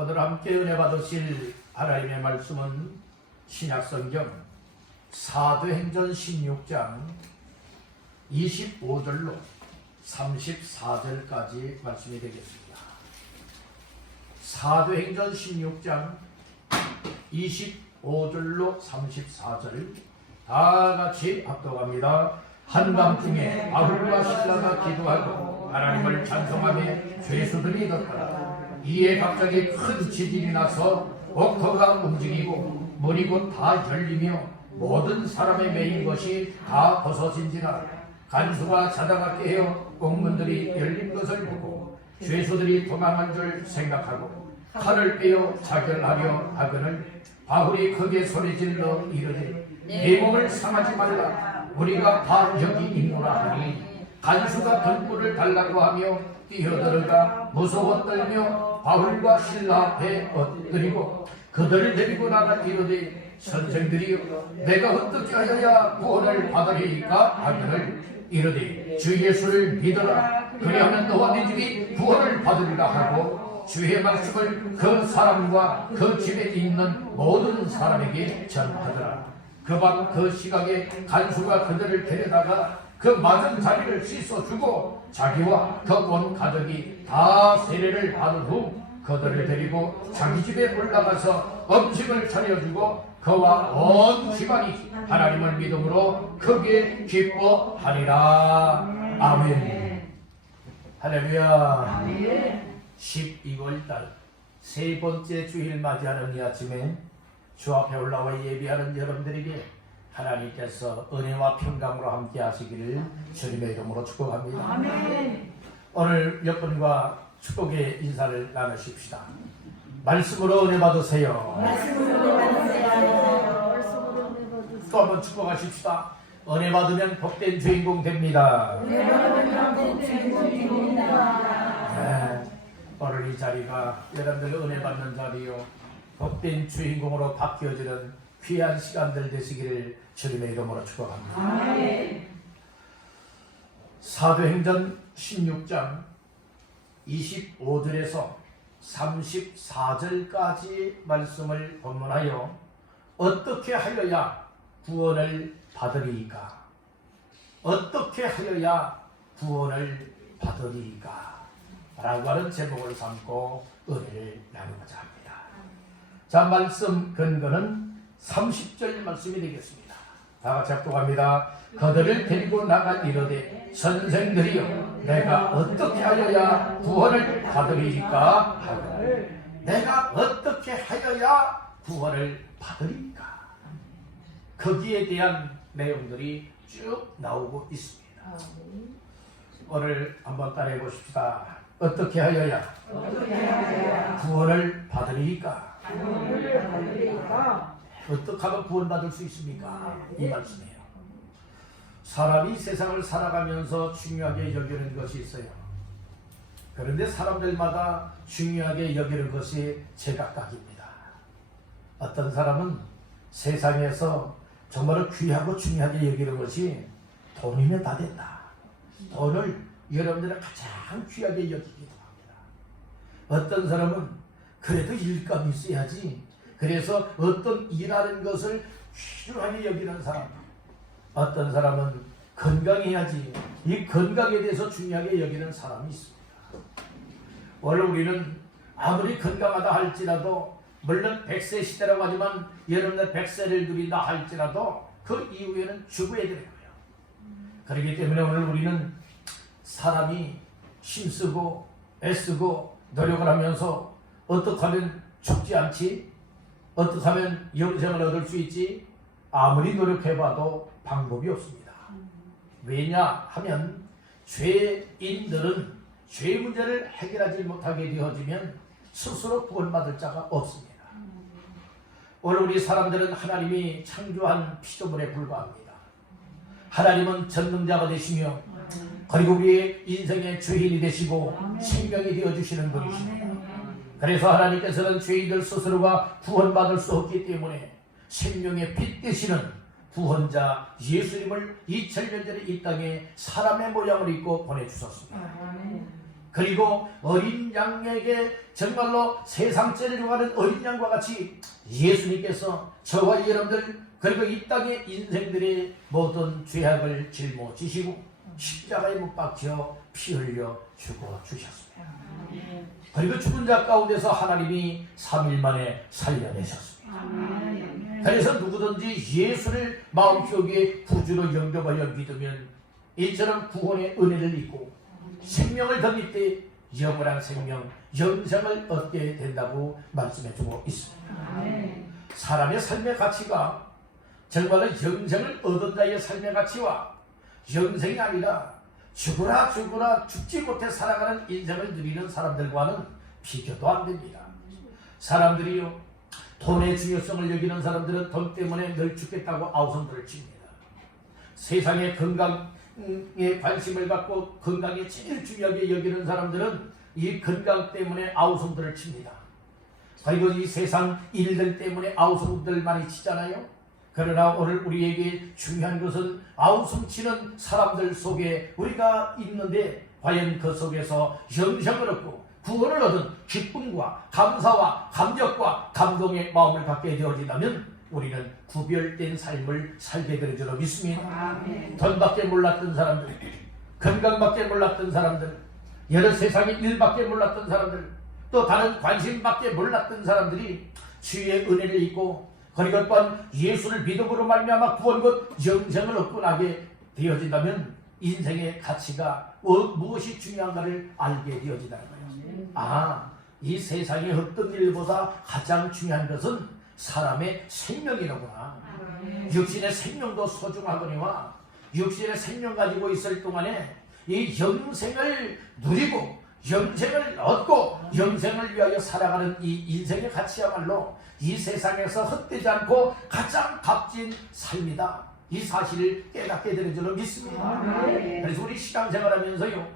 오늘 함께 은혜 받으실 하나님의 말씀은 신약성경 사도행전 16장 25절로 34절까지 말씀이 되겠습니다. 사도행전 16장 25절로 34절 다 같이 합독합니다. 한밤중에 바울과 실라가 기도하고 하나님을 찬송하며 죄수들이 듣더라. 이에 갑자기 큰 지진이 나서 옥토가 움직이고 문이 곧 다 열리며 모든 사람의 매인 것이 다 벗어진지라. 간수가 자다가 깨어 옥문들이 열린 것을 보고 죄수들이 도망한 줄 생각하고 칼을 빼어 자결하려 하거늘 바울이 크게 소리질러 이르되 내 몸을 상하지 말라. 우리가 다 여기 있노라 하니 간수가 등불을 달라고 하며 뛰어들어가 무서워 떨며 바울과 실라 앞에 엎드리고 그들을 데리고 나가 이르되 선생들이여 내가 어떻게 하여야 구원을 받으리이까 하거늘 이르되 주 예수를 믿어라. 그리하면 너와 네 집이 구원을 받으리라 하고 주의 말씀을 그 사람과 그 집에 있는 모든 사람에게 전하더라. 그 밤 그 시각에 간수가 그들을 데려다가 그 맞은 자리를 씻어주고 자기와 그 온 가족이 다 세례를 받은 후 그들을 데리고 자기 집에 올라가서 음식을 차려주고 그와 온 집안이 하나님을 믿음으로 크게 기뻐하리라. 아멘. 할렐루야. 12월달 세 번째 주일 맞이하는 이 아침에 주 앞에 올라와 예배하는 여러분들에게 하나님께서 은혜와 평강으로 함께 하시기를 주님의 이름으로 축복합니다. 아멘. 오늘 여러분과 축복의 인사를 나누십시다. 말씀으로 은혜 받으세요. 말씀으로 은혜 받으세요. 또 한번 축복하십시다. 은혜 받으면 복된 주인공 됩니다. 은혜 받으면 복된 주인공 됩니다. 네, 오늘 이 자리가 여러분들 은혜 받는 자리요 복된 주인공으로 바뀌어지는 귀한 시간들 되시기를 주님의 이름으로 축복합니다. 아멘. 사도행전 16장 25절에서 34절까지 말씀을 본문하여 어떻게 하여야 구원을 받으리이까? 어떻게 하여야 구원을 받으리이까? 라고 하는 제목을 삼고 은혜를 나누고자 합니다. 자, 말씀 근거는 30절 말씀이 되겠습니다. 다 같이 합독합니다. 그들을 데리고 나가 이르되 선생들이여 내가 어떻게 하여야 구원을 받으리이까 하거늘 내가 어떻게 하여야 구원을 받으리이까 거기에 대한 내용들이 쭉 나오고 있습니다. 오늘 한번 따라해 보십시다. 어떻게 하여야 구원을 받으리이까? 어떻게 하면 구원받을 수 있습니까? 이 말씀이에요. 사람이 세상을 살아가면서 중요하게 여기는 것이 있어요. 그런데 사람들마다 중요하게 여기는 것이 제각각입니다. 어떤 사람은 세상에서 정말 귀하고 중요하게 여기는 것이 돈이면 다 된다. 돈을 여러분들은 가장 귀하게 여기기도 합니다. 어떤 사람은 그래도 일감이 있어야지. 그래서 어떤 일하는 것을 필요하게 여기는 사람, 어떤 사람은 건강해야지. 이 건강에 대해서 중요하게 여기는 사람이 있습니다. 원래 우리는 아무리 건강하다 할지라도 물론 100세 시대라고 하지만 여러분들 100세를 누린다 할지라도 그 이후에는 죽어야 되는 거예요. 그렇기 때문에 오늘 우리는 사람이 힘쓰고 애쓰고 노력을 하면서 어떻게 하면 죽지 않지? 어떻게 하면 영생을 얻을 수 있지? 아무리 노력해봐도 방법이 없습니다. 왜냐하면 죄인들은 죄 문제를 해결하지 못하게 되어지면 스스로 구원받을 자가 없습니다. 오늘 우리 사람들은 하나님이 창조한 피조물에 불과합니다. 하나님은 전능자가 되시며 그리고 우리의 인생의 주인이 되시고 생명이 되어주시는 분이십니다. 그래서 하나님께서는 죄인들 스스로가 구원받을 수 없기 때문에 생명의 빛 되시는 구원자 예수님을 2000년 전에 이 땅에 사람의 모양을 입고 보내주셨습니다. 그리고 어린 양에게 정말로 세상죄를 요하는 어린 양과 같이 예수님께서 저와 여러분들 그리고 이 땅의 인생들의 모든 죄악을 짊어지시고 십자가에 못 박혀 피 흘려 죽어주셨습니다. 그리고 죽은 자 가운데서 하나님이 3일 만에 살려내셨습니다. 그래서 누구든지 예수를 마음속에 구주로 영접하여 믿으면 이처럼 구원의 은혜를 입고 생명을 덧입 때 영원한 생명, 영생을 얻게 된다고 말씀해주고 있습니다. 사람의 삶의 가치가 정말로 영생을 얻은 자의 삶의 가치와 영생이 아니라 죽으라 죽지 못해 살아가는 인생을 누리는 사람들과는 비교도 안 됩니다. 사람들이요, 돈의 중요성을 여기는 사람들은 돈 때문에 늘 죽겠다고 아우성들을 칩니다. 세상의 건강에 관심을 갖고 건강이 제일 중요하게 여기는 사람들은 이 건강 때문에 아우성들을 칩니다. 그리고 이 세상 일들 때문에 아우성들 많이 치잖아요. 그러나 오늘 우리에게 중요한 것은 아우성치는 사람들 속에 우리가 있는데 과연 그 속에서 영생을 얻고 구원을 얻은 기쁨과 감사와 감격과 감동의 마음을 갖게 되어진다면 우리는 구별된 삶을 살게 될 줄로 믿습니다. 돈밖에 몰랐던 사람들, 건강밖에 몰랐던 사람들, 여러 세상의 일밖에 몰랐던 사람들, 또 다른 관심밖에 몰랐던 사람들이 주의 은혜를 입고 그리고 또한 예수를 믿음으로 말미암아 구원과 영생을 얻고 나게 되어진다면 인생의 가치가 무엇이 중요한가를 알게 되어진다는 거예요. 이 세상의 어떤 일보다 가장 중요한 것은 사람의 생명이라구나. 육신의 생명도 소중하거니와 육신의 생명 가지고 있을 동안에 이 영생을 누리고 영생을 얻고 영생을 위하여 살아가는 이 인생의 가치야말로 이 세상에서 헛되지 않고 가장 값진 삶이다. 이 사실을 깨닫게 되는 줄로 믿습니다. 그래서 우리 신앙생활하면서요,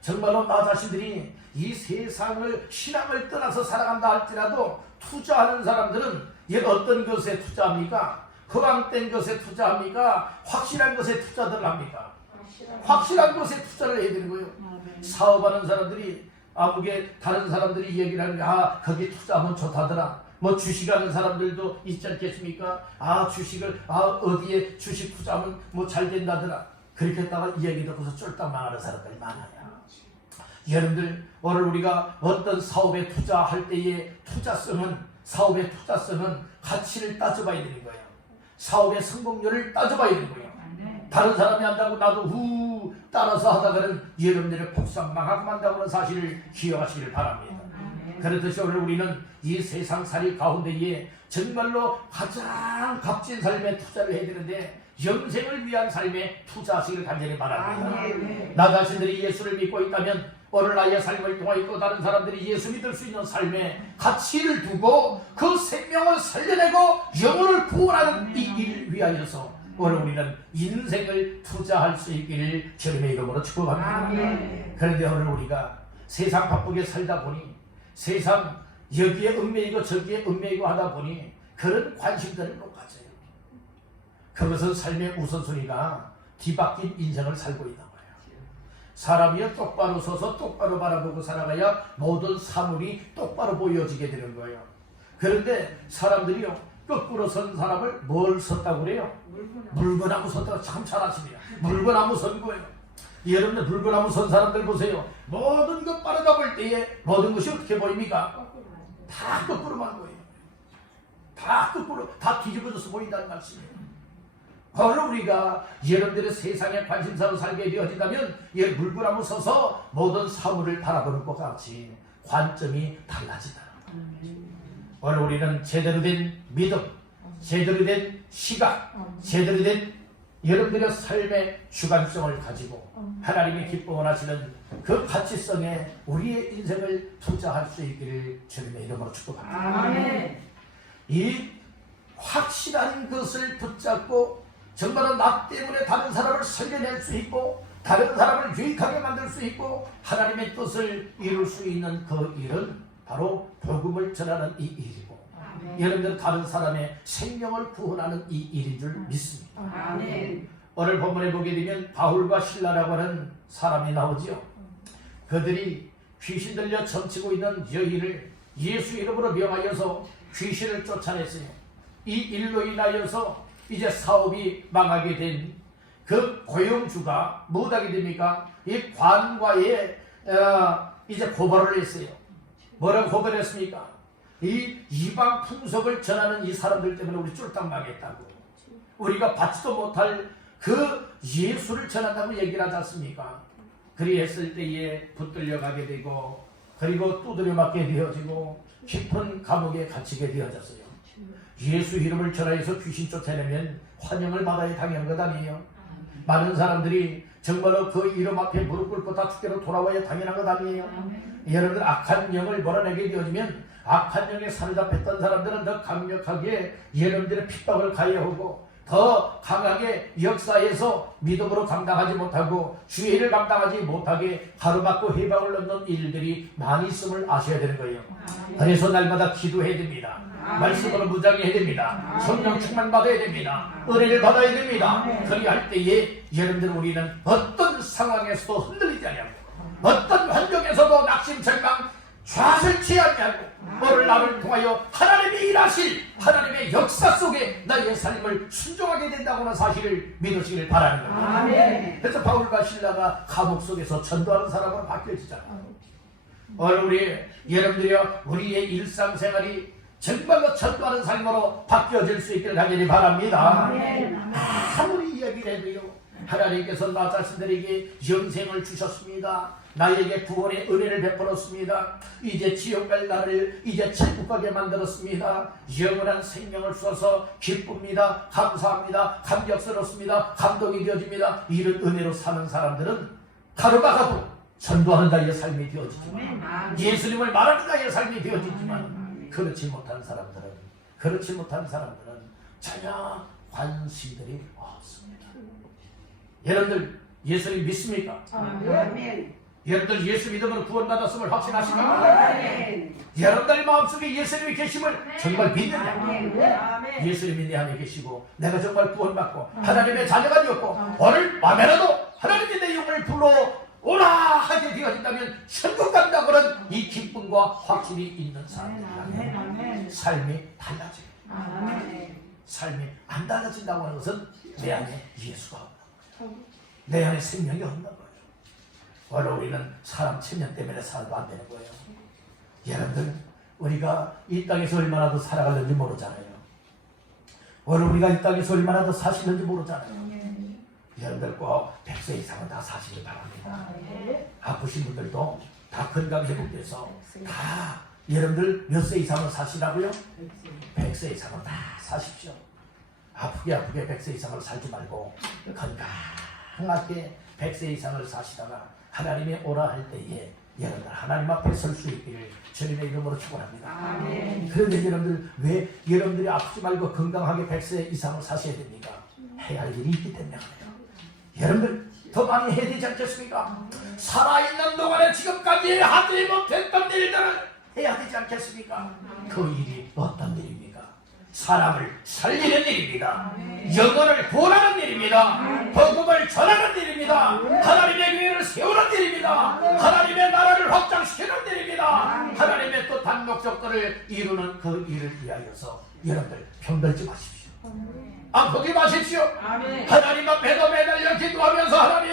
정말로 나 자신들이 이 세상을 신앙을 떠나서 살아간다 할지라도 투자하는 사람들은 어떤 것에 투자합니까? 허황된 것에 투자합니까? 확실한 것에 투자들 합니까? 확실한 것에 투자를 해야 되는 거예요. 사업하는 사람들이 아무게 다른 사람들이 얘기를 하는 게 거기 투자하면 좋다더라. 뭐 주식하는 사람들도 있지 않겠습니까? 주식을 어디에 주식 투자하면 뭐 잘 된다더라. 그렇게 했다가 이야기 듣고서 쫄딱 망하는 사람들이 많아요. 여러분들 오늘 우리가 어떤 사업에 투자할 때의 사업의 투자성은 가치를 따져봐야 되는 거예요. 사업의 성공률을 따져봐야 되는 거예요. 다른 사람이 한다고 나도 따라서 하다가는 여러분들의 폭삭망하고 만다는 사실을 기억하시기를 바랍니다. 그렇듯이 오늘 우리는 이 세상살이 가운데에 정말로 가장 값진 삶에 투자를 해야 되는데 영생을 위한 삶에 투자하시기를 간절히 바랍니다. 나 자신들이 예수를 믿고 있다면 오늘 나의 삶을 통하여 또 다른 사람들이 예수 믿을 수 있는 삶에 가치를 두고 그 생명을 살려내고 영혼을 구원하는 이 일을 위하여서 오늘 우리는 인생을 투자할 수 있기를 주님의 이름으로 축복합니다. 그런데 오늘 우리가 세상 바쁘게 살다 보니 세상 여기에 얽매이고 저기에 얽매이고 하다 보니 그런 관심들을 못 가져요. 그것은 삶의 우선순위가 뒤바뀐 인생을 살고 있는 거예요. 사람이 똑바로 서서 똑바로 바라보고 살아가야 모든 사물이 똑바로 보여지게 되는 거예요. 그런데 사람들이요, 거꾸로 선 사람을 뭘 섰다고 그래요? 물건나무 섰다고 참 잘하십니다. 물건나무 선 거예요. 여러분들 물건나무 선 사람들 보세요. 모든 것 빠르다 볼 때에 모든 것이 어떻게 보입니까? 다 거꾸로만 보여요. 다 거꾸로, 다 뒤집어져서 보인다는 말씀이에요. 오늘 우리가 여러분들의 세상에 관심사로 살게 되어진다면 물건나무 서서 모든 사물을 바라보는 것 같이 관점이 달라진다. 오늘 우리는 제대로 된 믿음, 제대로 된 시각, 제대로 된 여러분들의 삶의 주관성을 가지고 하나님이 기뻐하시는 그 가치성에 우리의 인생을 투자할 수 있기를 주님의 이름으로 축복합니다. 이 확실한 것을 붙잡고 정말로 나 때문에 다른 사람을 살려낼 수 있고 다른 사람을 유익하게 만들 수 있고 하나님의 뜻을 이룰 수 있는 그 일은 바로 복음을 전하는 이 일이고 여러분들 다른 사람의 생명을 구원하는 이 일인 줄 믿습니다. 오늘 본문에 보게 되면 바울과 실라라고 하는 사람이 나오죠. 그들이 귀신 들려 점치고 있는 여인을 예수 이름으로 명하여서 귀신을 쫓아냈어요. 이 일로 인하여서 이제 사업이 망하게 된 그 고용주가 뭐하게 됩니까? 이 관과에 이제 고발을 했어요. 뭐라고 고발했습니까? 이 이방 풍속을 전하는 이 사람들 때문에 우리 쫄딱 망했다고. 우리가 받지도 못할 그 예수를 전한다고 얘기를 하지 않습니까? 그리했을 때에 붙들려 가게 되고 그리고 두드려 맞게 되어지고 깊은 감옥에 갇히게 되어졌어요. 예수 이름을 전하여서 귀신 쫓아내면 환영을 받아야 당연한 것 아니에요. 많은 사람들이 정말로 그 이름 앞에 무릎 꿇고 다 주께로 돌아와야 당연한 것 아니에요. 여러분들 악한 영을 몰아내게 되어지면 악한 영에 사로잡혔던 사람들은 더 강력하게 여러분들의 핍박을 가해오고 더 강하게 역사에서 믿음으로 감당하지 못하고 주의를 감당하지 못하게 가로막고 해방을 넣는 일들이 많이 있음을 아셔야 되는 거예요. 그래서 날마다 기도해야 됩니다. 말씀으로 무장해야 됩니다. 성령 충만 받아야 됩니다. 은혜를 받아야 됩니다. 그리할 때에 여러분들 우리는 어떤 상황에서도 흔들리지 않냐고, 어떤 환경에서도 낙심절망 좌절 취하지 않고 너를 나를 통하여 하나님이 일하실 하나님의 역사 속에 나의 삶을 순종하게 된다고 하는 사실을 믿으시길 바라는 겁니다. 그래서 바울과 신라가 감옥 속에서 전도하는 사람으로 바뀌어지잖아요. 오늘 우리 여러분들이요, 우리의 일상생활이 정말로 전도하는 삶으로 바뀌어질 수 있기를 간절히 바랍니다. 아무리 이야기를 해도요, 하나님께서 나 자신들에게 영생을 주셨습니다. 나에게 구원의 은혜를 베풀었습니다. 이제 지옥 갈 나를 이제 천국 가게 만들었습니다. 영원한 생명을 주셔서 기쁩니다. 감사합니다. 감격스럽습니다. 감동이 되어집니다. 이런 은혜로 사는 사람들은 가로막아도 전도하는 자의 삶이 되어지지만, 예수님을 말하는 자의 삶이 되어지지만, 그렇지 못한 사람들은 전혀 관심들이 없습니다. 여러분들 예수님 믿습니까? 여러분들 예수 믿음으로 구원받았음을 확신하십니까? 여러분들 마음속에 예수님이 계심을 정말 믿느냐? 예수님이 내 안에 계시고 내가 정말 구원받고 하나님의 자녀가 되었고 오늘 밤에라도 하나님이 내 영을 불러오라 하게 되어진다면 천국 간다 그런 이 기쁨과 확신이 있는 사람들이라면 삶이 달라져요. 삶이 안 달라진다고 하는 것은 내 안에 예수가 없다, 내 안에 생명이 없는 거예요. 오늘 우리는 사람 체면 때문에 살도 안 되는 거예요. 여러분들 우리가 이 땅에서 얼마나 더 살아가는지 모르잖아요. 오늘 우리가 이 땅에서 얼마나 더 사시는지 모르잖아요. 여러분들 꼭 100세 이상은 다 사시길 바랍니다. 아프신 분들도 다 건강 회복돼서 다 여러분들 몇 세 이상은 사시라고요? 100세 이상은 다 사십시오. 아프게 100세 이상을 살지 말고 건강하게 100세 이상을 사시다가 하나님의 오라 할 때에 여러분들 하나님 앞에 설 수 있기를 주님의 이름으로 축원합니다. 그런데 여러분들 왜 여러분들이 아프지 말고 건강하게 100세 이상을 사셔야 됩니까? 해야 할 일이 있기 때문에 그래요. 여러분들 더 많이 해야 되지 않겠습니까? 살아있는 동안에 지금까지 하지 못했던 일들을 해야 되지 않겠습니까? 그 일이 어떤 일입니까? 사람을 살리는 일입니다. 영혼을 구원하는 일입니다. 복음을 전하는 일입니다. 하나님의 교회를 세우는 일입니다. 하나님의 나라를 확장시키는 일입니다. 하나님의 뜻한 목적들을 이루는 그 일을 위하여서 여러분들 병들지 마십시오. 아프지 마십시오. 하나님 앞에도 매달려 기도하면서 하나님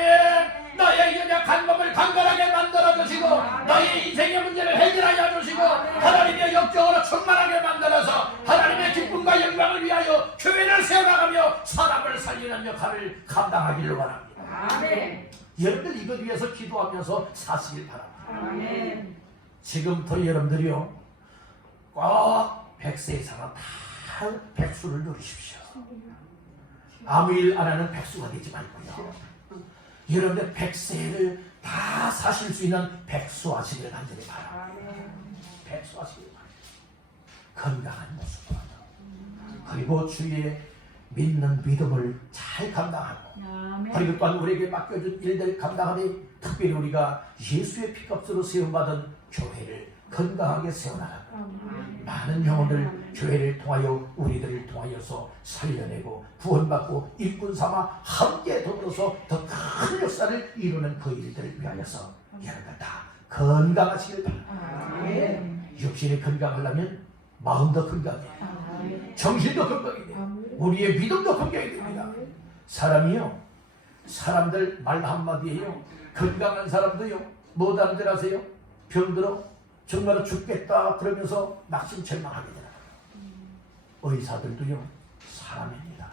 나의 연약한 몸을 강건하게 만들어주시고 나의 인생의 문제를 해결하여 주시고 하나님의 역정으로 충만하게 만들어서 하나님의 기쁨과 영광을 위하여 교회를 세워나가며 사람을 살리는 역할을 감당하기를 원합니다. 여러분들 이것 위해서 기도하면서 사시길 바랍니다. 지금부터 여러분들이요 꼭 100세 이상은 다 백수를 누리십시오. 아무 일 안 하는 백수가 되지 말고요. 여러분들 100세를 다 사실 수 있는 백수 하시길 간절히 바랍니다. 백수 하시길 바랍니다. 건강한 모습으로 그리고 주의 믿는 믿음을 잘 감당하고 그리고 또한 우리에게 맡겨준 일들 감당하니 특별히 우리가 예수의 피값으로 세움받은 교회를 건강하게 세워나가고 많은 영혼들 교회를 통하여 우리들을 통하여서 살려내고 구원받고 일꾼 삼아 함께 더불어서 더 큰 역사를 이루는 그 일들을 위하여서 여러분 다 건강하시길 바랍니다. 육신이 건강하려면 마음도 건강해요. 정신도 건강해야 돼요. 우리의 믿음도 건강해야 됩니다. 사람이요, 사람들 말 한마디에요, 건강한 사람도요 뭐다는 줄 아세요? 병들어 정말 죽겠다 그러면서 낙심철망하게 되나요? 의사들도요 사람입니다.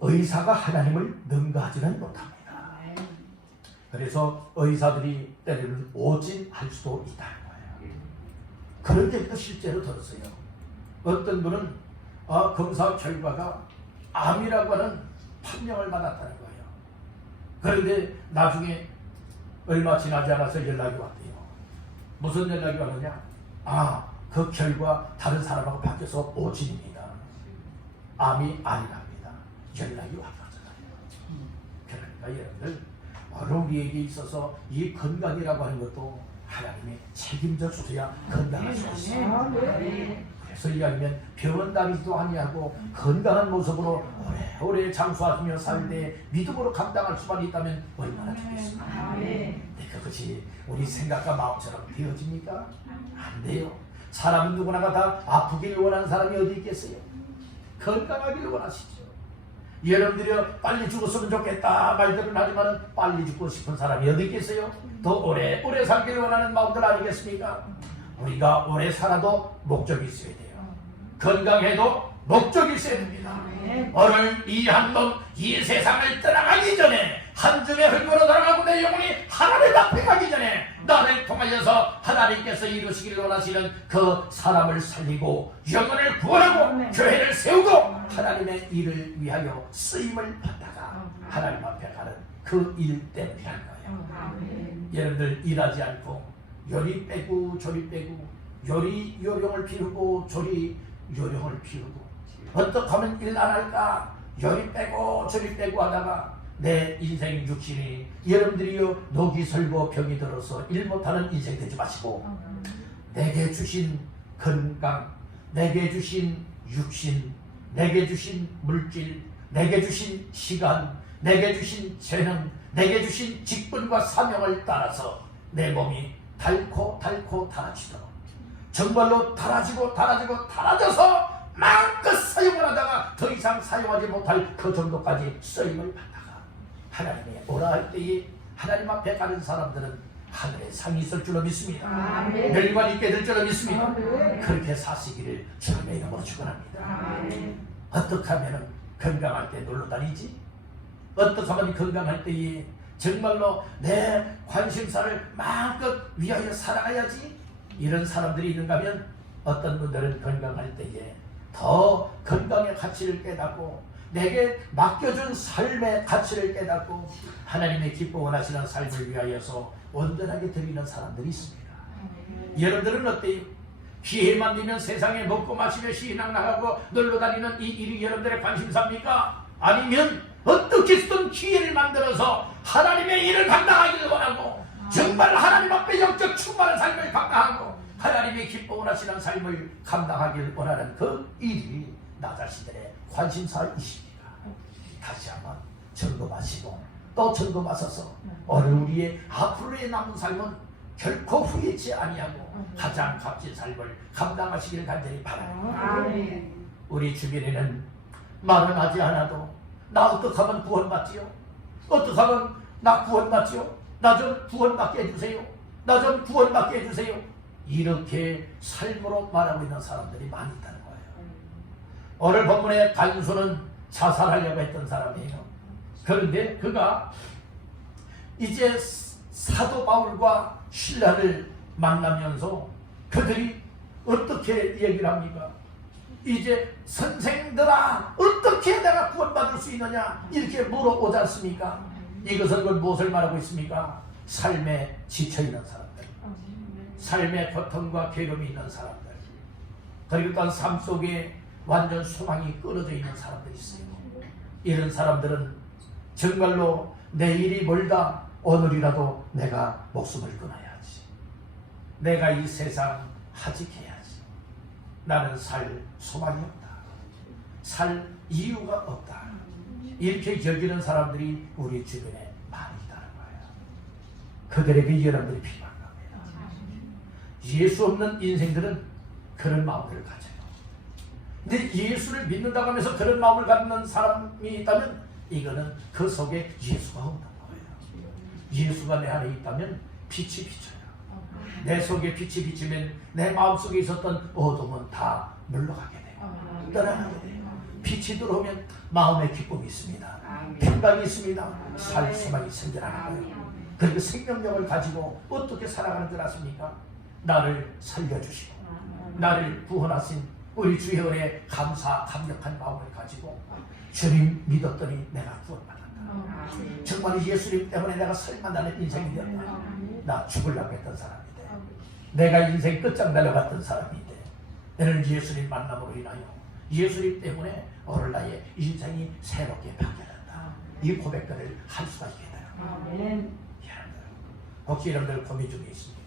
의사가 하나님을 능가하지는 못합니다. 그래서 의사들이 때로는 오진할 수도 있다는 거예요. 그런 얘기도 실제로 들었어요. 어떤 분은 검사 결과가 암이라고 하는 판명을 받았다는 거예요. 그런데 나중에 얼마 지나지 않아서 연락이 왔대요. 무슨 연락이 왔느냐? 그 결과 다른 사람하고 바뀌어서 오진입니다. 암이 아니랍니다. 연락이 왔거든요. 그러니까 여러분들 우리에게 있어서 이 건강이라고 하는 것도 하나님이 책임져 주셔야 건강할 수 있어요. 그래서 이야기하면 병은 다니지도 아니하고 건강한 모습으로 오래오래 장수하시며 살 때 믿음으로 감당할 수만 있다면 얼마나 좋겠습니까? 그것이 우리 생각과 마음처럼 되어집니까? 안 돼요. 사람은 누구나가 다 아프길 원하는 사람이 어디 있겠어요? 건강하길 원하시죠. 여러분들이 빨리 죽었으면 좋겠다 말들은 하지만 빨리 죽고 싶은 사람이 어디 있겠어요? 더 오래 살기를 원하는 마음들 아니겠습니까? 우리가 오래 살아도 목적이 있어야 돼요. 건강해도 목적이 있어야 됩니다. 오늘 이 한 놈 이 세상을 떠나가기 전에 한줌의 흙으로 돌아가고 내 영혼이 하나님 앞에 가기 전에 나를 통하여서 하나님께서 이루시기를 원하시는 그 사람을 살리고 영혼을 구원하고 교회를 세우고 하나님의 일을 위하여 쓰임을 받다가 하나님 앞에 가는 그 일 때문이라는 거예요. 여러분들 일하지 않고 요리 빼고 조리 빼고 요리 요령을 피우고 조리 요령을 피우고 어떻게 하면 일 안 할까 요리 빼고 조리 빼고 하다가 내 인생 육신이 여러분들이요 녹이 설고 병이 들어서 일 못하는 인생 되지 마시고 내게 주신 건강, 내게 주신 육신, 내게 주신 물질, 내게 주신 시간, 내게 주신 재능, 내게 주신 직분과 사명을 따라서 내 몸이 닳고 달아지도록 정말로 달아져서 마음껏 사용을 하다가 더 이상 사용하지 못할 그 정도까지 쓰임을 받다가 하나님의 오라 할 때에 하나님 앞에 가는 사람들은 하늘에 상이 있을 줄로 믿습니다. 멸관 있게 될 줄로 믿습니다. 그렇게 사시기를 주님의 이름으로 축원합니다. 어떻게 하면 건강할 때 놀러 다니지? 어떻게 하면 건강할 때에 정말로 내 관심사를 마음껏 위하여 살아가야지? 이런 사람들이 있는가 하면 어떤 분들은 건강할 때에 더 건강의 가치를 깨닫고 내게 맡겨준 삶의 가치를 깨닫고 하나님의 기뻐 원하시는 삶을 위하여서 온전하게 드리는 사람들이 있습니다. 여러분들은 어때요? 기회만 되면 세상에 먹고 마시며 시행나가고 놀러다니는 이 일이 여러분들의 관심사입니까? 아니면 어떻게 해서든 기회를 만들어서 하나님의 일을 감당하기를 원하고 정말 하나님 앞에 영적 충만한 삶을 감당하고 하나님의 기뻐 원하시는 삶을 감당하기를 원하는 그 일이 나 자신들의 관심사이십니다. 다시 한번 점검하시고 또 점검하셔서 오늘 우리의 앞으로의 남은 삶은 결코 후회치 아니하고 가장 값진 삶을 감당하시기를 간절히 바랍니다. 우리 주변에는 말은 하지 않아도 나 어떻게 하면 구원받지요? 어떻게 하면 나 구원받지요? 나 좀 구원받게 해주세요. 나 좀 구원받게 해주세요. 이렇게 삶으로 말하고 있는 사람들이 많이 있다는 거예요. 오늘 본문의 간수는 자살하려고 했던 사람이에요. 그런데 그가 이제 사도 바울과 실라를 만나면서 그들이 어떻게 얘기를 합니까? 이제 선생들아 어떻게 내가 구원받을 수 있느냐 이렇게 물어보지 않습니까? 이것은 무엇을 말하고 있습니까? 삶에 지쳐있는 사람들, 삶의 고통과 괴로움이 있는 사람들, 그리고 또한 삶 속에 완전 소망이 끊어져 있는 사람들이 있어요. 이런 사람들은 정말로 내일이 멀다, 오늘이라도 내가 목숨을 끊어야지, 내가 이 세상 하직해야지, 나는 살 소망이 없다, 살 이유가 없다, 이렇게 여기는 사람들이 우리 주변에 많이 있다는 거예요. 그들에게 여러분들이 필요한 겁니다. 예수 없는 인생들은 그런 마음을 가져요. 근데 예수를 믿는다고 하면서 그런 마음을 갖는 사람이 있다면 이거는 그 속에 예수가 없는 거예요. 예수가 내 안에 있다면 빛이 비쳐요. 내 속에 빛이 비치면 내 마음속에 있었던 어둠은 다 물러가게 돼요. 떠나가게 돼요. 빛이 들어오면 마음의 기쁨이 있습니다. 평강이 있습니다. 살 수만이 생겨나는 거예요. 그리고 생명력을 가지고 어떻게 살아가는 줄 아십니까? 나를 살려주시고 나를 구원하신 우리 주의 은혜에 감격한 마음을 가지고 주님 믿었더니 내가 구원받았다. 정말 예수님 때문에 내가 살만나는 인생이 되었다. 나 죽으려고 했던 사람인데 내가 인생 끝장 날려갔던 사람인데 너는 예수님 만남으로 인하여 예수님 때문에 오늘 나의 인생이 새롭게 바뀌어졌다. 이 고백들을 할 수가 있게 돼요. 여러분들, 혹시 여러분들 고민 중에 있습니까?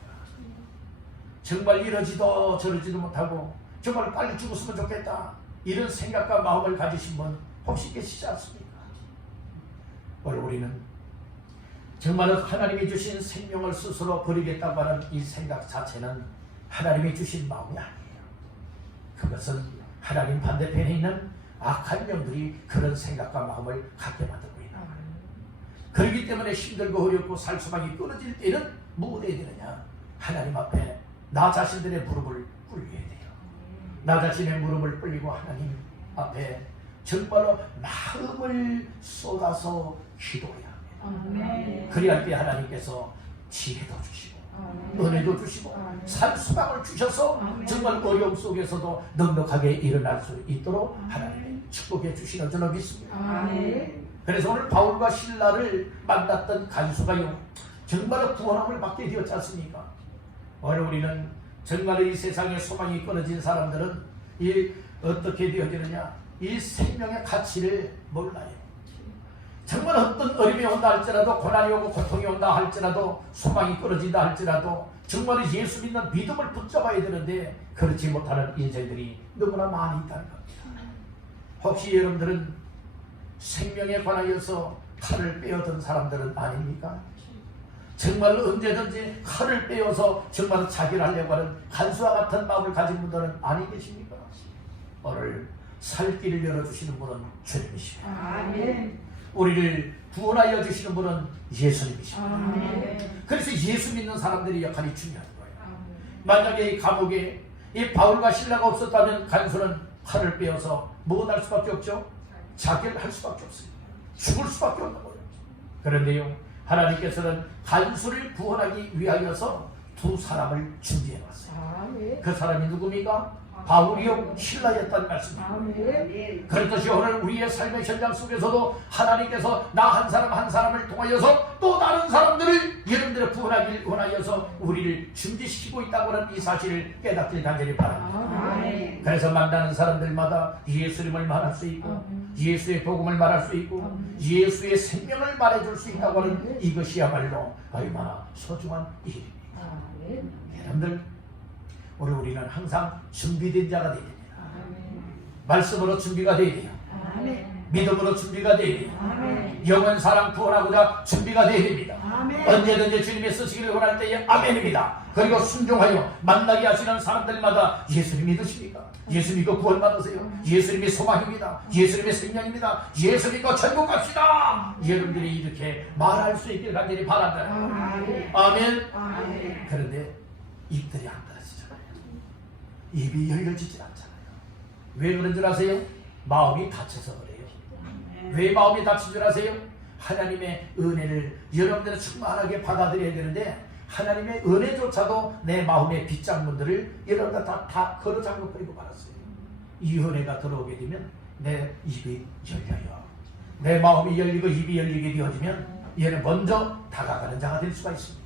정말 이러지도 저러지도 못하고 정말 빨리 죽었으면 좋겠다. 이런 생각과 마음을 가지신 분 혹시 계시지 않습니까? 오늘 우리는 정말 하나님이 주신 생명을 스스로 버리겠다고 하는 이 생각 자체는 하나님이 주신 마음이 아니에요. 그것은 하나님 반대편에 있는 악한 영들이 그런 생각과 마음을 갖게 만들고 있는 거예요. 그렇기 때문에 힘들고 어렵고 살 수만이 끊어질 때는 뭐 해야 되느냐? 하나님 앞에 나 자신들의 무릎을 꿇려야 돼요. 나 자신의 무릎을 꿇리고 하나님 앞에 정말로 마음을 쏟아서 기도해야 합니다. 그리할 때 하나님께서 지혜도 주시고 은혜도 주시고 산수박을 주셔서 정말 어려움 속에서도 넉넉하게 일어날 수 있도록 하나님이 축복해 주시는 줄로 믿습니다. 그래서 오늘 바울과 실라를 만났던 간수가요 정말로 구원함을 받게 되었지 않습니까? 오늘 우리는 정말 이 세상에 소망이 끊어진 사람들은 이 어떻게 되어지느냐? 이 생명의 가치를 몰라요. 정말 어떤 어려움이 온다 할지라도 고난이 오고 고통이 온다 할지라도 소망이 끊어진다 할지라도 정말 예수 믿는 믿음을 붙잡아야 되는데 그렇지 못하는 인생들이 너무나 많이 있다는 겁니다. 혹시 여러분들은 생명에 관하여서 칼을 빼어든 사람들은 아닙니까? 정말 언제든지 칼을 빼어서 정말 자기를 하려고 하는 간수와 같은 마음을 가진 분들은 아니 계십니까? 오늘 살 길을 열어주시는 분은 주님이십니다. 우리를 구원하여 주시는 분은 예수님이십니다. 그래서 예수 믿는 사람들의 역할이 중요한 거예요. 만약에 이 감옥에 이 바울과 실라가 없었다면 간수는 칼을 빼어서 뭐 할 수밖에 없죠? 자결을 할 수밖에 없습니다. 죽을 수밖에 없는 거예요. 그런데요 하나님께서는 간수를 구원하기 위하여서 두 사람을 준비해 놨어요. 그 사람이 누굽니까? 바울이요 실라였다는 말씀입니다. 그렇듯이 오늘 우리의 삶의 현장 속에서도 하나님께서 나 한 사람 한 사람을 통하여서 또 다른 사람들을 여러분들의 구원하기를 원하여서 우리를 준비시키고 있다고 하는 이 사실을 깨닫길 간절히 바랍니다. 그래서 만나는 사람들마다 예수님을 말할 수 있고 예수의 복음을 말할 수 있고 예수의 생명을 말해줄 수 있다고 하는 이것이야말로 얼마나 소중한 일입니다. 여러분들 오늘 우리는 항상 준비된 자가 되야 됩니다. 말씀으로 준비가 되야 돼요. 믿음으로 준비가 되야 돼요. 영원 사랑 구원하고자 준비가 되야 됩니다. 언제든지 주님의 쓰시기를 원할 때에 아멘입니다. 그리고 순종하여 만나게 하시는 사람들마다 예수님 믿으십니까? 예수 믿고 구원받으세요. 예수님이 소망입니다. 예수님의 생명입니다. 예수 믿고 천국 갑시다. 여러분들이 이렇게 말할 수 있기를 간절히 바란다. 아멘. 그런데 입들이 안 떨어지잖아요. 입이 열려지질 않잖아요. 왜 그런 줄 아세요? 마음이 다쳐서 그래요. 왜 마음이 다친 줄 아세요? 하나님의 은혜를 여러분들은 충만하게 받아들여야 되는데 하나님의 은혜조차도 내 마음의 빗장문들을 여러분들 다 걸어 잠궈버리고 말았어요. 이 은혜가 들어오게 되면 내 입이 열려요. 내 마음이 열리고 입이 열리게 되어지면 얘는 먼저 다가가는 자가 될 수가 있습니다.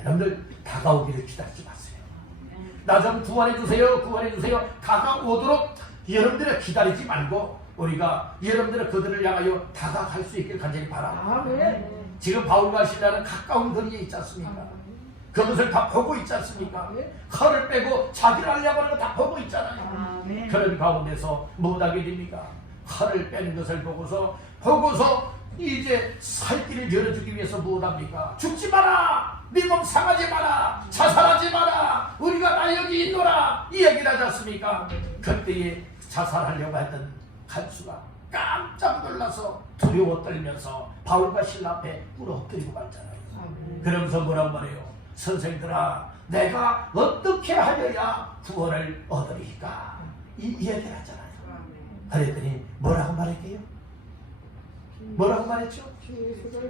여러분들 다가오기를 기다리지 마세요. 나 좀 구원해주세요. 구원해주세요. 다가오도록 여러분들을 기다리지 말고 우리가 여러분들은 그들을 향하여 다가갈 수 있길 간절히 바랍니다. 지금 바울과 실라는 가까운 거리에 있지 않습니까? 그것을 다 보고 있지 않습니까? 칼을 빼고 자기를 하려고 하는 거 다 보고 있잖아요. 그런 가운데서 못하게 됩니까? 칼을 빼는 것을 보고서 이제 살 길을 열어주기 위해서 무엇합니까? 죽지 마라! 네 몸 상하지 마라! 자살하지 마라! 우리가 나 여기 있노라! 이 얘기를 하지 않습니까? 그때에 자살하려고 했던 간수가 깜짝 놀라서 두려워 떨면서 바울과 실라 앞에 꿇어 엎드리고 말잖아요. 그러면서 뭐라고 말해요? 선생들아, 내가 어떻게 하여야 구원을 얻으리까? 이 얘기를 하잖아요. 그랬더니 뭐라고 말할게요? 뭐라고 말했죠?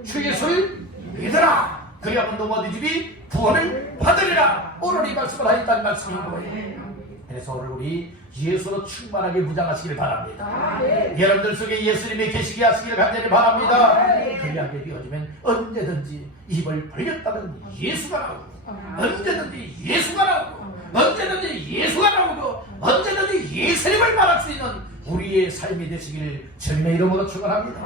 주 예수를 믿으라! 그리하면 너희 집이 구원을 받으리라! 오늘 이 말씀을 하였다는 말씀인 거예요. 그래서 오늘 우리 예수로 충만하게 무장하시길 바랍니다. 여러분들 속에 예수님이 계시게 하시길 간절히 바랍니다. 그리하게 되어지면 언제든지 입을 벌렸다면 예수가 나오고, 언제든지 예수가 나오고, 언제든지 예수가 나오고, 언제든지 예수님을 말할 수 있는 우리의 삶이 되시길 주님의 이름으로 축원합니다.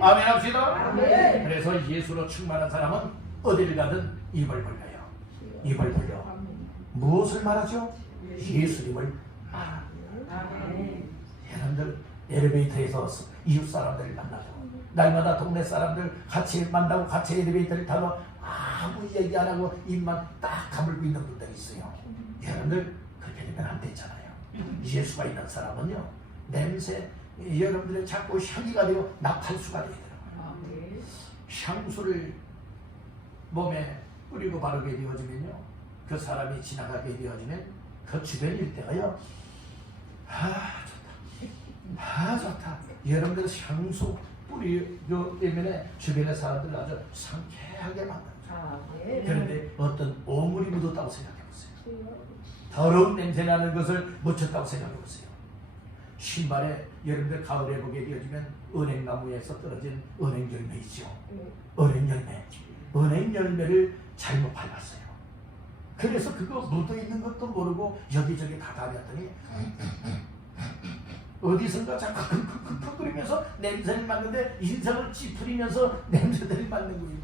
아멘 합시다. 그래서 예수로 충만한 사람은 어디를 가든 입을 벌려요. 입을 벌려 무엇을 말하죠? 예수님을 말합니다. 여러분들 엘리베이터에서 이웃 사람들을 만나죠. 날마다 동네 사람들 같이 만나고 같이 엘리베이터를 타고 아무 얘기 안 하고 입만 딱 가물고 있는 분들이 있어요. 여러분들 그렇게 되면 안 되잖아요. 예수가 있는 사람은요, 냄새, 여러분들의 자꾸 향기가 되고 나팔수가 되더라고요. 향수를 몸에 뿌리고 바르게 되어지면요, 그 사람이 지나가게 되어지면 그 주변 일대가요, 좋다, 좋다. 여러분들 향수 뿌리고 때문에 주변의 사람들 아주 상쾌하게 만들죠. 그런데 어떤 오물이 묻었다고 생각해보세요. 더러운 냄새 나는 것을 묻혔다고 생각해보세요. 신발에 여러분들 가을에 보게 되어지면 은행나무에서 떨어진 은행열매 있죠. 은행열매를 잘못 밟았어요. 그래서 그거 묻어있는 것도 모르고 여기저기 다 다녔더니 어디선가 자꾸 킁킁킁킁거리면서 냄새를 맡는데 인상을 찌푸리면서 냄새들을 맡는 거예요.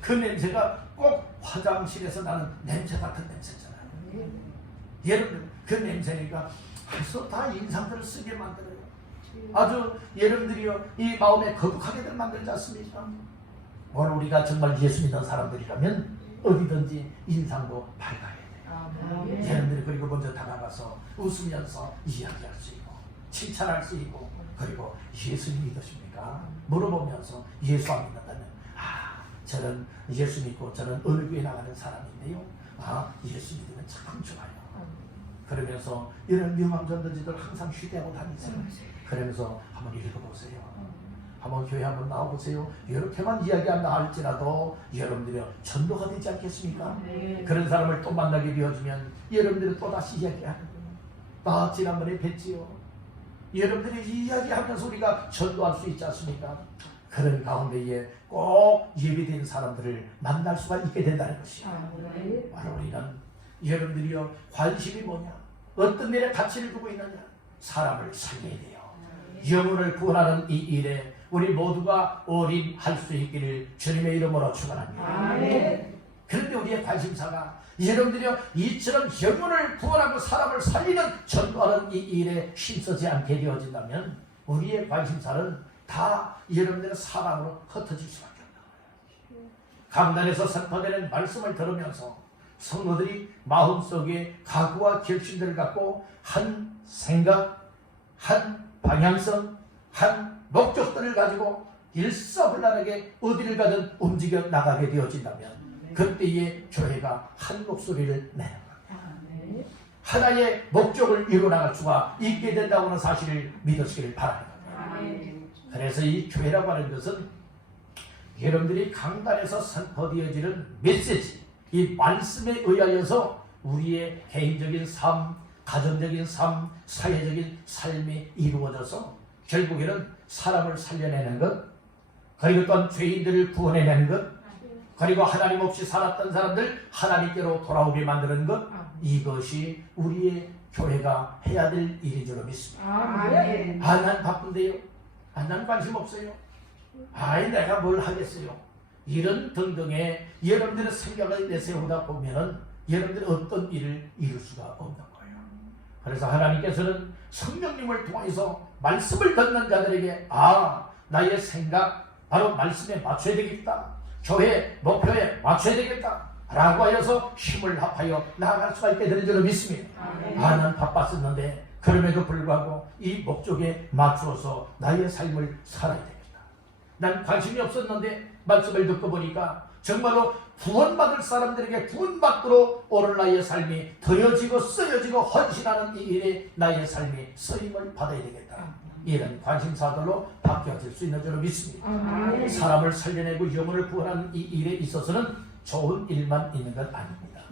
그 냄새가 꼭 화장실에서 나는 냄새 같은 냄새잖아요. 여러분, 그 냄새니까 벌써 다 인상들을 쓰게 만들어요. 아주 여러분들이요, 이 마음에 거북하게들 만들지 않습니까? 오늘 우리가 정말 예수 믿는 사람들이라면 어디든지 인상도 밝아야 돼요. 여러분들이 그리고 먼저 다가가서 웃으면서 이야기할 수 있고 칭찬할 수 있고, 그리고 예수님 믿으십니까? 물어보면서 예수 안 믿는다면, 저는 예수 믿고 저는 어느 교회 나가는 사람인데요, 예수 믿으면 참 좋아요. 그러면서 이런 명함전도지들 항상 휴대하고 다니세요. 그러면서 한번 읽어보세요. 한번 교회 한번 나와보세요. 이렇게만 이야기한다 할지라도 여러분들이 전도가 되지 않겠습니까? 그런 사람을 또 만나게 되어지면 여러분들이 또 다시 이야기하는 거예요. 나 지난번에 뵀지요. 여러분들이 이야기하면서 우리가 전도할 수 있지 않습니까? 그런 가운데에 꼭 예비된 사람들을 만날 수가 있게 된다는 것이요. 바로 우리는 여러분들이요, 관심이 뭐냐? 어떤 일에 가치를 두고 있느냐? 사람을 살려야 돼요. 영혼을 구원하는 이 일에 우리 모두가 올인할 수 있기를 주님의 이름으로 축원합니다. 그런데 우리의 관심사가 여러분들이요, 이처럼 영혼을 구원하고 사람을 살리는 전도하는 이 일에 힘쓰지 않게 되어진다면 우리의 관심사는 다 여러분들의 사랑으로 흩어질 수밖에 없는 거예요. 강단에서 선포되는 말씀을 들으면서 성도들이 마음속에 각오와 결심들을 갖고 한 생각, 한 방향성, 한 목적들을 가지고 일사불란하게 어디를 가든 움직여 나가게 되어진다면 그때의 교회가 한 목소리를 내는 겁니다. 하나의 목적을 이루어 나갈 수가 있게 된다고 하는 사실을 믿으시기를 바랍니다. 그래서 이 교회라고 하는 것은 여러분들이 강단에서 선포되어지는 메시지, 이 말씀에 의하여서 우리의 개인적인 삶, 가정적인 삶, 사회적인 삶이 이루어져서 결국에는 사람을 살려내는 것, 그리고 또한 죄인들을 구원해내는 것, 그리고 하나님 없이 살았던 사람들 하나님께로 돌아오게 만드는 것, 이것이 우리의 교회가 해야 될 일인 줄 믿습니다. 난 바쁜데요? 난 관심 없어요? 내가 뭘 하겠어요? 이런 등등의 여러분들의 생각을 내세우다 보면은 여러분들이 어떤 일을 이룰 수가 없는 거예요. 그래서 하나님께서는 성령님을 통해서 말씀을 듣는 자들에게 나의 생각, 바로 말씀에 맞춰야 되겠다. 교회 목표에 맞춰야 되겠다. 라고 하여서 힘을 합하여 나아갈 수가 있게 되는 줄로 믿습니다. 난 바빴었는데 그럼에도 불구하고 이 목적에 맞추어서 나의 삶을 살아야 됩니다. 난 관심이 없었는데 말씀을 듣고 보니까 정말로 구원받을 사람들에게 구원받도록 오늘 나의 삶이 더여지고 쓰여지고 헌신하는 이 일에 나의 삶이 쓰임을 받아야 되겠다. 이런 관심사들로 바뀌어질 수 있는 줄로 믿습니다. 사람을 살려내고 영혼을 구원하는 이 일에 있어서는 좋은 일만 있는 것 아닙니다.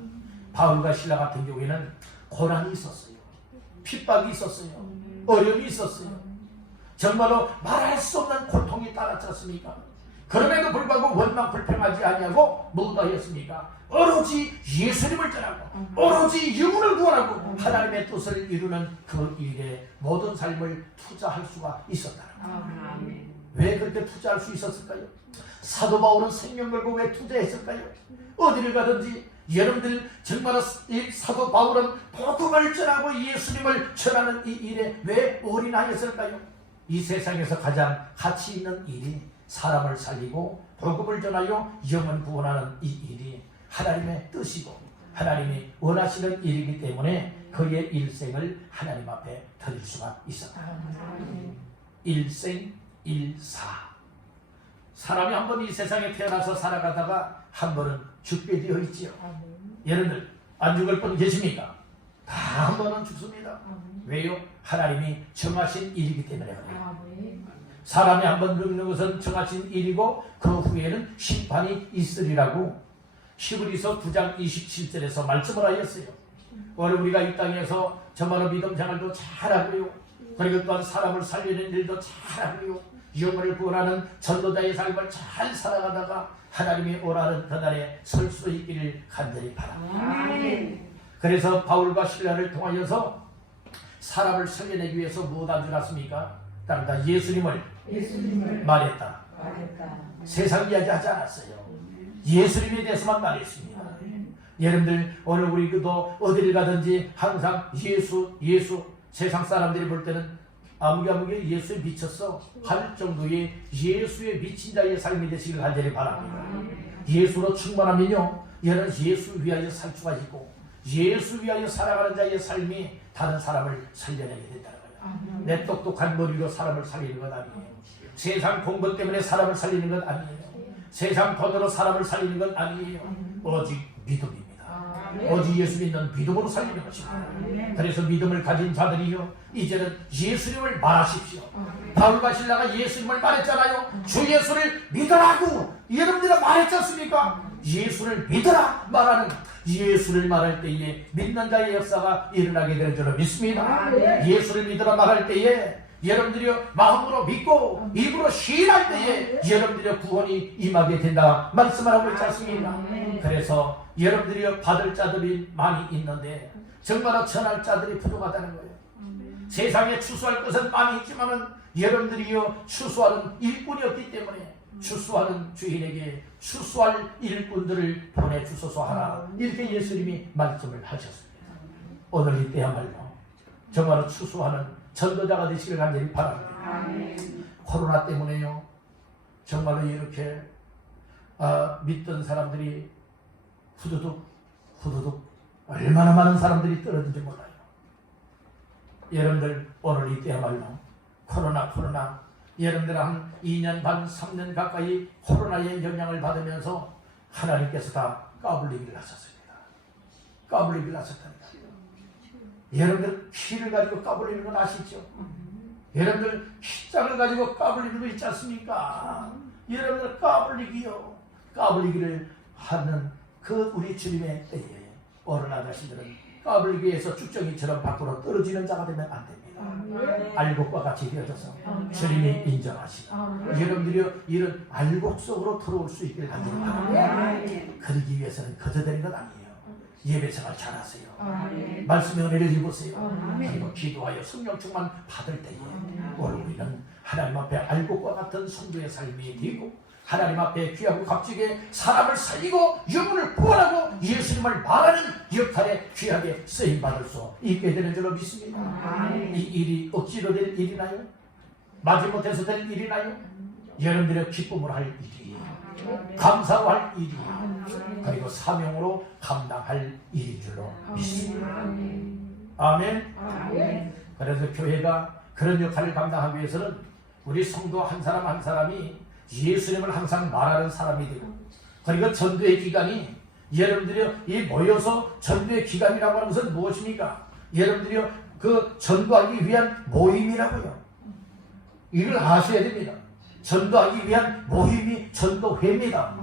바울과 실라 같은 경우에는 고난이 있었어요. 핍박이 있었어요. 어려움이 있었어요. 정말로 말할 수 없는 고통이 따랐지 않습니까? 그럼에도 불구하고 원망 불평하지 아니하고 무엇하였습니까? 오로지 예수님을 전하고 오로지 영혼을 구원하고 하나님의 뜻을 이루는 그 일에 모든 삶을 투자할 수가 있었다는 거예요. 왜 그렇게 투자할 수 있었을까요? 사도 바울은 생명 걸고 왜 투자했을까요? 어디를 가든지 여러분들 정말 이 사도 바울은 복음을 전하고 예수님을 전하는 이 일에 왜 올인하였을까요? 이 세상에서 가장 가치 있는 일이 사람을 살리고 복음을 전하여 영혼 구원하는 이 일이 하나님의 뜻이고 하나님이 원하시는 일이기 때문에 그의 일생을 하나님 앞에 드릴 수가 있었다. 일생 일사. 사람이 한 번 이 세상에 태어나서 살아가다가 한 번은 죽게 되어 있지요. 여러분들 안 죽을 분 계십니까? 다 한 번은 죽습니다. 왜요? 하나님이 정하신 일이기 때문에 그래요. 사람이 한 번 죽는 것은 정하신 일이고 그 후에는 심판이 있으리라고 히브리서 9장 27절에서 말씀을 하였어요. 오늘 우리가 이 땅에서 정말로 믿음 생활도 잘하고요. 그리고 또한 사람을 살리는 일도 잘하고요. 영혼을 구원하는 전도자의 삶을 잘 살아가다가 하나님이 오라는 그날에 설 수 있기를 간절히 바랍니다. 그래서 바울과 실라를 통하여서 사람을 살려내기 위해서 무엇한 줄 아십니까? 다른 다 예수님을 말했다. 세상 이야기 하지 않았어요. 예수님에 대해서만 말했습니다. 여러분들 오늘 우리도 어디를 가든지 항상 예수 세상 사람들이 볼 때는 아무개 예수에 미쳤어 할 정도의 예수에 미친 자의 삶이 되시길 간절히 바랍니다. 예수로 충만하면요 여러분 예수 위하여 살 수가 있고 예수 위하여 살아가는 자의 삶이 다른 사람을 살려내게 된다는 거예요. 내 똑똑한 머리로 사람을 살리는 것 아니에요. 세상 공부 때문에 사람을 살리는 것 아니에요. 세상 돈으로 사람을 살리는 것 아니에요. 오직 믿음입니다. 오직 예수 믿는 믿음으로 살리는 것입니다. 그래서 믿음을 가진 자들이요 이제는 예수님을 말하십시오. 바울과 실라가 예수님을 말했잖아요. 주 예수를 믿으라고 여러분들이 말했지 않습니까? 예수를 믿으라 말하는 예수를 말할 때에 믿는 자의 역사가 일어나게 되는 줄로 믿습니다. 예수를 믿으라 말할 때에 여러분들이 마음으로 믿고 입으로 시인할 때에 여러분들의 구원이 임하게 된다 말씀을 하고 있지 않습니까? 그래서 여러분들이 받을 자들이 많이 있는데 정말로 전할 자들이 부족하다는 거예요. 세상에 추수할 것은 많이 있지만은 여러분들이요 추수하는 일꾼이 없기 때문에 추수하는 주인에게 추수할 일꾼들을 보내주소서 하라 이렇게 예수님이 말씀을 하셨습니다. 오늘 이때야말로 정말로 추수하는 전도자가 되시길 간절히 바랍니다. 코로나 때문에요 정말로 이렇게 믿던 사람들이 후두둑 얼마나 많은 사람들이 떨어진지 몰라요. 여러분들 오늘 이때야말로 코로나 여러분들 한 2년 반 3년 가까이 코로나의 영향을 받으면서 하나님께서 다 까불리기를 하셨습니다. 까불리기를 하셨답니다. 여러분들 피를 가지고 까불리는 건 아시죠? 여러분들 피장을 가지고 까불리는 거 있지 않습니까? 여러분들 까불리기를 하는 그 우리 주님의 때에 오늘 아가씨들은 까불기에서 쭉정이처럼 밖으로 떨어지는 자가 되면 안 됩니다. 알곡과 같이 되어져서 주님이 인정하시고 여러분들이 이런 알곡 속으로 들어올 수 있기를 간절히 바랍니다. 그러기 위해서는 거저되는 것 아니에요. 예배생활 잘하세요. 말씀의 은혜를 입으세요. 그리고 기도하여 성령 충만 받을 때에 오늘 우리는 하나님 앞에 알곡과 같은 성도의 삶이 되고 하나님 앞에 귀하고 값지게 사람을 살리고 영혼을 구원하고 예수님을 말하는 역할에 귀하게 쓰임받을 수 있게 되는 줄로 믿습니다. 이 일이 억지로 될 일이나요? 마지못해서 될 일이나요? 여러분들의 기쁨을 할 일이, 감사할 일이, 그리고 사명으로 감당할 일인 줄로 믿습니다. 아멘. 그래서 교회가 그런 역할을 감당하기 위해서는 우리 성도 한 사람 한 사람이 예수님을 항상 말하는 사람이 되고, 그리고 전도의 기간이, 여러분들이 이 모여서 전도의 기간이라고 하는 것은 무엇입니까? 여러분들이 그 전도하기 위한 모임이라고요. 이걸 아셔야 됩니다. 전도하기 위한 모임이 전도회입니다.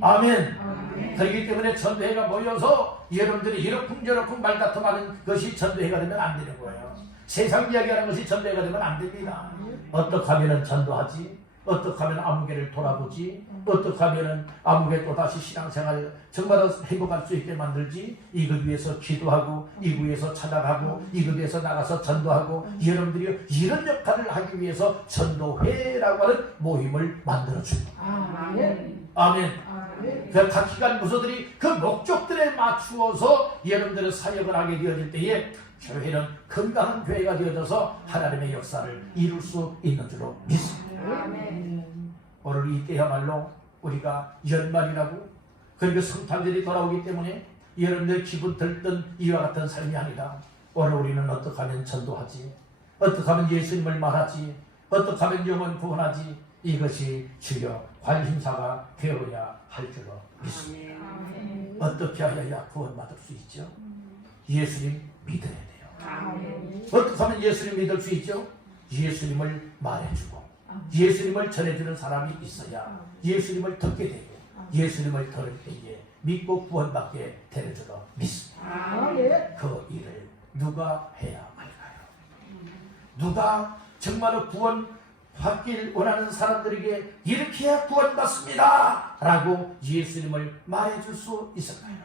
아멘. 그렇기 때문에 전도회가 모여서 여러분들이 이러쿵저러쿵 말다툼하는 것이 전도회가 되면 안 되는 거예요. 세상 이야기하는 것이 전도회가 되면 안 됩니다. 어떻게 하면 전도하지? 어떻게 하면 아무개를 돌아보지? 어떻게 하면 아무개 또다시 신앙생활 정말 행복할 수 있게 만들지? 이것 위해서 기도하고, 이것 위해서 찾아가고, 이것 위해서 나가서 전도하고, 여러분들이 이런 역할을 하기 위해서 전도회라고 하는 모임을 만들어줍니다. 아멘. 그 각 기관 부서들이 그 목적들에 맞추어서 여러분들의 사역을 하게 되어질 때에 교회는 건강한 교회가 되어져서 하나님의 역사를 이룰 수 있는 줄로 믿습니다. 오늘 이때야말로 우리가 연말이라고, 그리고 성탄절이 돌아오기 때문에 여러분들 기분 들뜬 이와 같은 삶이 아니라, 오늘 우리는 어떻게 하면 전도하지? 어떻게 하면 예수님을 말하지? 어떻게 하면 영혼 구원하지? 이것이 주요 관심사가 되어야 할 줄로 믿습니다. 어떻게 하여야 구원받을 수 있죠? 예수님 믿어야 돼요. 어떻게 하면 예수님 믿을 수 있죠? 예수님을 말해주고, 예수님을 전해주는 사람이 있어야 예수님을 듣게 되고, 예수님을 들을 때에 믿고 구원받게 되는 줄로 믿습니다. 그 일을 누가 해야 할까요? 누가 정말로 구원받길 원하는 사람들에게 이렇게 해야 구원받습니다 라고 예수님을 말해줄 수 있을까요?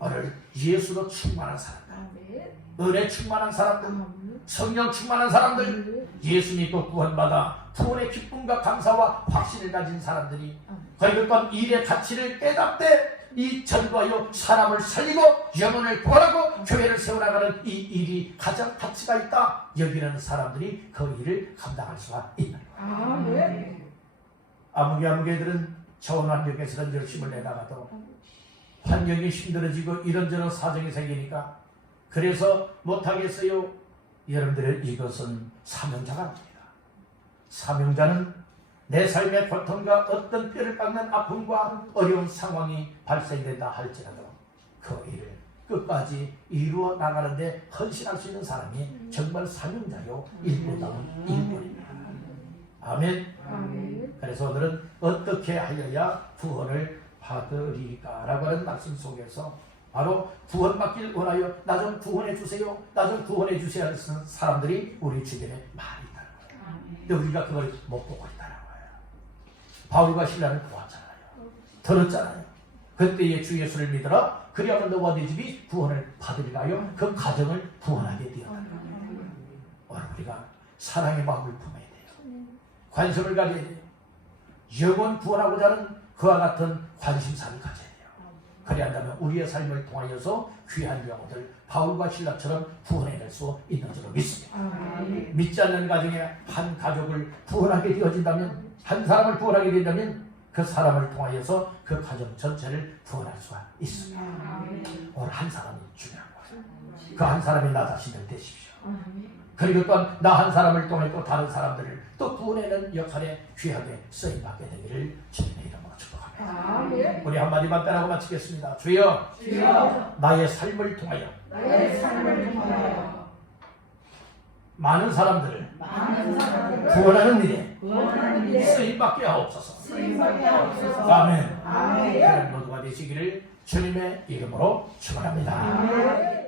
오늘 예수로 충만한 사람들, 은혜 충만한 사람들, 성령 충만한 사람들, 예수 믿고 구원받아 구원의 기쁨과 감사와 확신을 가진 사람들이, 그리고 또 일의 가치를 깨닫되 이 전도하여 사람을 살리고 영혼을 구원하고 교회를 세워나가는 이 일이 가장 가치가 있다 여기는 사람들이 그 일을 감당할 수가 있는 거예요. 아무개들은 좋은 환경에서는 열심을 내다가도 환경이 힘들어지고 이런저런 사정이 생기니까 그래서 못하겠어요. 여러분들의 이것은 사명자가 아닙니다. 사명자는 내 삶의 고통과 어떤 뼈를 깎는 아픔과 어려운 상황이 발생된다 할지라도 그 일을 끝까지 이루어 나가는데 헌신할 수 있는 사람이 정말 사명자요 일부다운 일꾼입니다. 아멘. 그래서 오늘은 어떻게 하여야 구원을 받으리까라고 하는 말씀 속에서 바로 구원받길 원하여 나 좀 구원해 주세요, 나 좀 구원해 주세요 하는 사람들이 우리 주변에 많이 있다는 거예요. 근데 우리가 그걸 못 보고 있다는 거예요. 바울과 실라는 보았잖아요. 들었잖아요. 그때의 주 예수를 믿어라 그리하면 너와 네 집이 구원을 받으리라요. 그 가정을 구원하게 되었다는 거예요. 오늘 우리가 사랑의 마음을 품어야 돼요. 관심을 가져야 돼요. 영혼 구원하고자 하는 그와 같은 관심사를 가져야 돼요. 그리한다면 우리의 삶을 통하여서 귀한 영혼들 바울과 실라처럼 구원해낼 수 있는 줄로 믿습니다. 믿지 않는 가정에 한 가족을 구원하게 되어진다면, 한 사람을 구원하게 된다면 그 사람을 통하여서 그 가정 전체를 구원할 수가 있습니다. 오늘 한 사람이 중요한 거예요. 그 한 사람이 나 자신을 되십시오. 그리고 또한 나 한 사람을 통해 또 다른 사람들을 또 구원하는 역할에 귀하게 쓰임받게 되기를 주님의 이름으로 축복합니다. 우리 한마디만 따라하고 마치겠습니다. 주여, 나의 삶을 통하여 많은 사람들을 구원하는 일에 쓰임받게 하옵소서. 아멘. 그런 모두가 되시기를 주님의 이름으로 축원합니다.